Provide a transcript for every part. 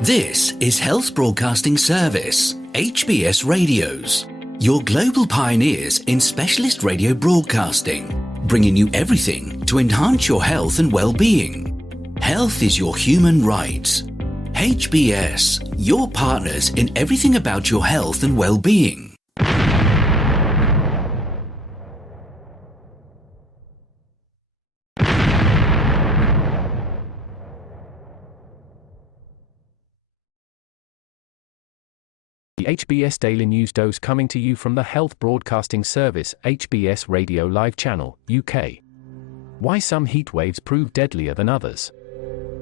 This is Health Broadcasting Service HBS Radios, your global pioneers in specialist radio broadcasting, bringing you everything to enhance your health and well-being. Health is your human right. HBS, your partners in everything about your health and well-being. The HBS Daily News Dose coming to you from the Health Broadcasting Service HBS Radio Live Channel, UK. Why some heatwaves prove deadlier than others.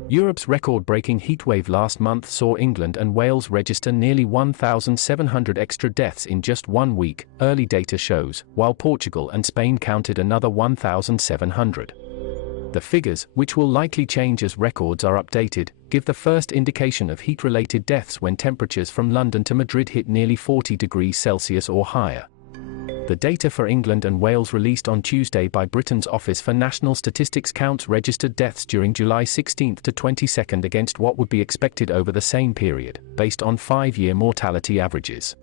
Europe's record-breaking heatwave last month saw England and Wales register nearly 1,700 extra deaths in just 1 week, early data shows, while Portugal and Spain counted another 1,700. The figures, which will likely change as records are updated, give the first indication of heat-related deaths when temperatures from London to Madrid hit nearly 40 degrees Celsius or higher. The data for England and Wales released on Tuesday by Britain's Office for National Statistics counts registered deaths during July 16 to 22 against what would be expected over the same period, based on 5-year mortality averages.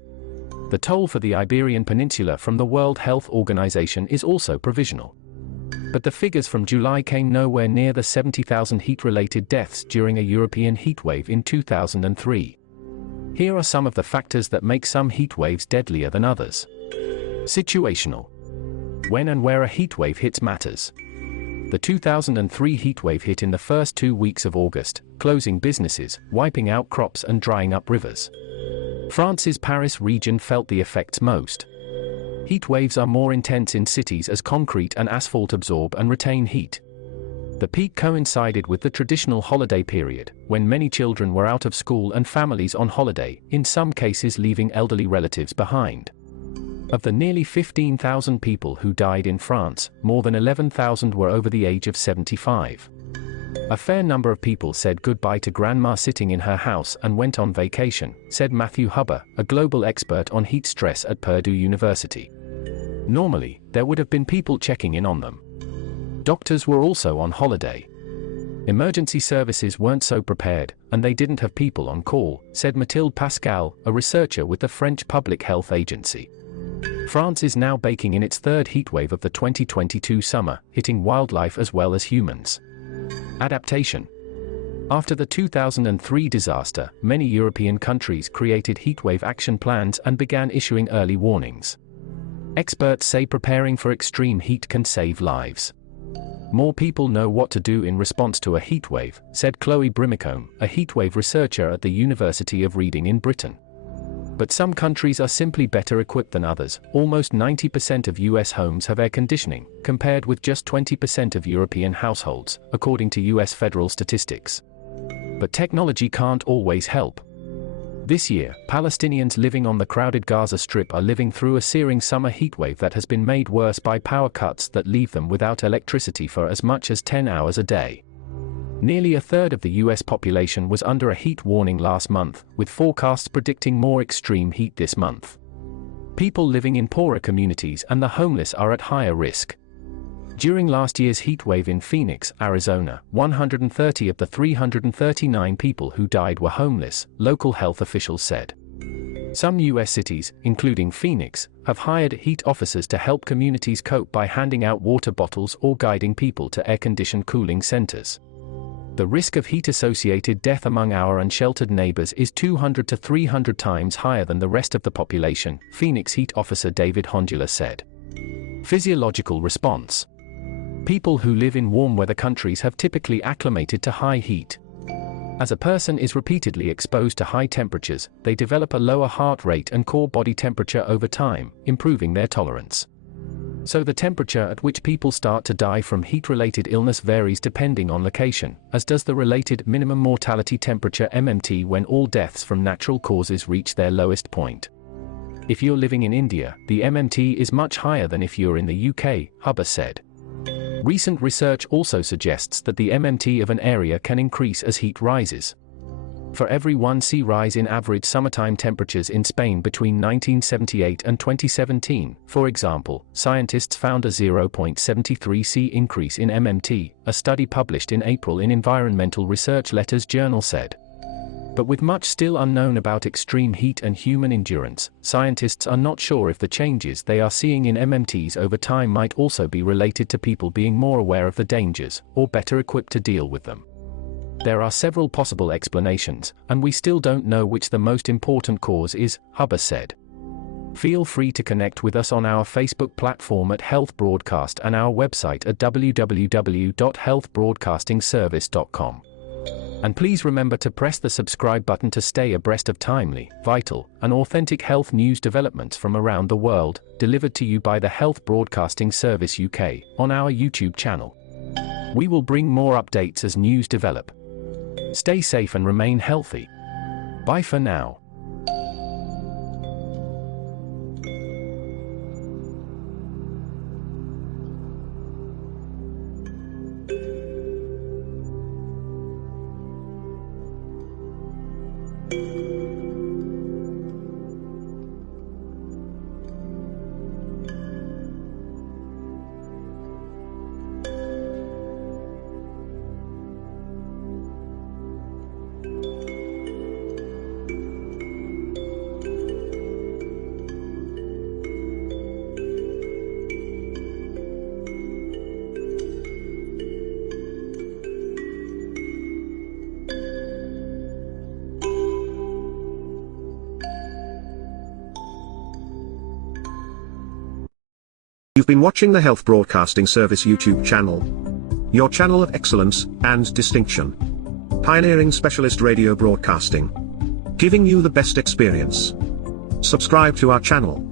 The toll for the Iberian Peninsula from the World Health Organization is also provisional. But the figures from July came nowhere near the 70,000 heat-related deaths during a European heatwave in 2003. Here are some of the factors that make some heatwaves deadlier than others. Situational. When and where a heatwave hits matters. The 2003 heatwave hit in the first 2 weeks of August, closing businesses, wiping out crops and drying up rivers. France's Paris region felt the effects most. Heatwaves are more intense in cities as concrete and asphalt absorb and retain heat. The peak coincided with the traditional holiday period, when many children were out of school and families on holiday, in some cases leaving elderly relatives behind. Of the nearly 15,000 people who died in France, more than 11,000 were over the age of 75. A fair number of people said goodbye to grandma sitting in her house and went on vacation, said Matthew Huber, a global expert on heat stress at Purdue University. Normally, there would have been people checking in on them. Doctors were also on holiday. Emergency services weren't so prepared, and they didn't have people on call, said Mathilde Pascal, a researcher with the French Public Health Agency. France is now baking in its third heatwave of the 2022 summer, hitting wildlife as well as humans. Adaptation. After the 2003 disaster, many European countries created heatwave action plans and began issuing early warnings. Experts say preparing for extreme heat can save lives. More people know what to do in response to a heatwave, said Chloe Brimacombe, a heatwave researcher at the University of Reading in Britain. But some countries are simply better equipped than others. Almost 90% of US homes have air conditioning, compared with just 20% of European households, according to US federal statistics. But technology can't always help. This year, Palestinians living on the crowded Gaza Strip are living through a searing summer heatwave that has been made worse by power cuts that leave them without electricity for as much as 10 hours a day. Nearly a third of the US population was under a heat warning last month, with forecasts predicting more extreme heat this month. People living in poorer communities and the homeless are at higher risk. During last year's heatwave in Phoenix, Arizona, 130 of the 339 people who died were homeless, local health officials said. Some US cities, including Phoenix, have hired heat officers to help communities cope by handing out water bottles or guiding people to air-conditioned cooling centers. The risk of heat-associated death among our unsheltered neighbors is 200 to 300 times higher than the rest of the population, Phoenix heat officer David Hongula said. Physiological response. People who live in warm weather countries have typically acclimated to high heat. As a person is repeatedly exposed to high temperatures, they develop a lower heart rate and core body temperature over time, improving their tolerance. So the temperature at which people start to die from heat-related illness varies depending on location, as does the related minimum mortality temperature MMT when all deaths from natural causes reach their lowest point. If you're living in India, the MMT is much higher than if you're in the UK, Huber said. Recent research also suggests that the MMT of an area can increase as heat rises. For every 1°C rise in average summertime temperatures in Spain between 1978 and 2017, for example, scientists found a 0.73°C increase in MMT, a study published in April in Environmental Research Letters journal said. But with much still unknown about extreme heat and human endurance, scientists are not sure if the changes they are seeing in MMTs over time might also be related to people being more aware of the dangers, or better equipped to deal with them. There are several possible explanations, and we still don't know which the most important cause is, Huber said. Feel free to connect with us on our Facebook platform at Health Broadcast and our website at www.healthbroadcastingservice.com. And please remember to press the subscribe button to stay abreast of timely, vital, and authentic health news developments from around the world, delivered to you by the Health Broadcasting Service UK, on our YouTube channel. We will bring more updates as news develop. Stay safe and remain healthy. Bye for now. You've been watching the Health Broadcasting Service YouTube channel. Your channel of excellence and distinction. Pioneering specialist radio broadcasting. Giving you the best experience. Subscribe to our channel.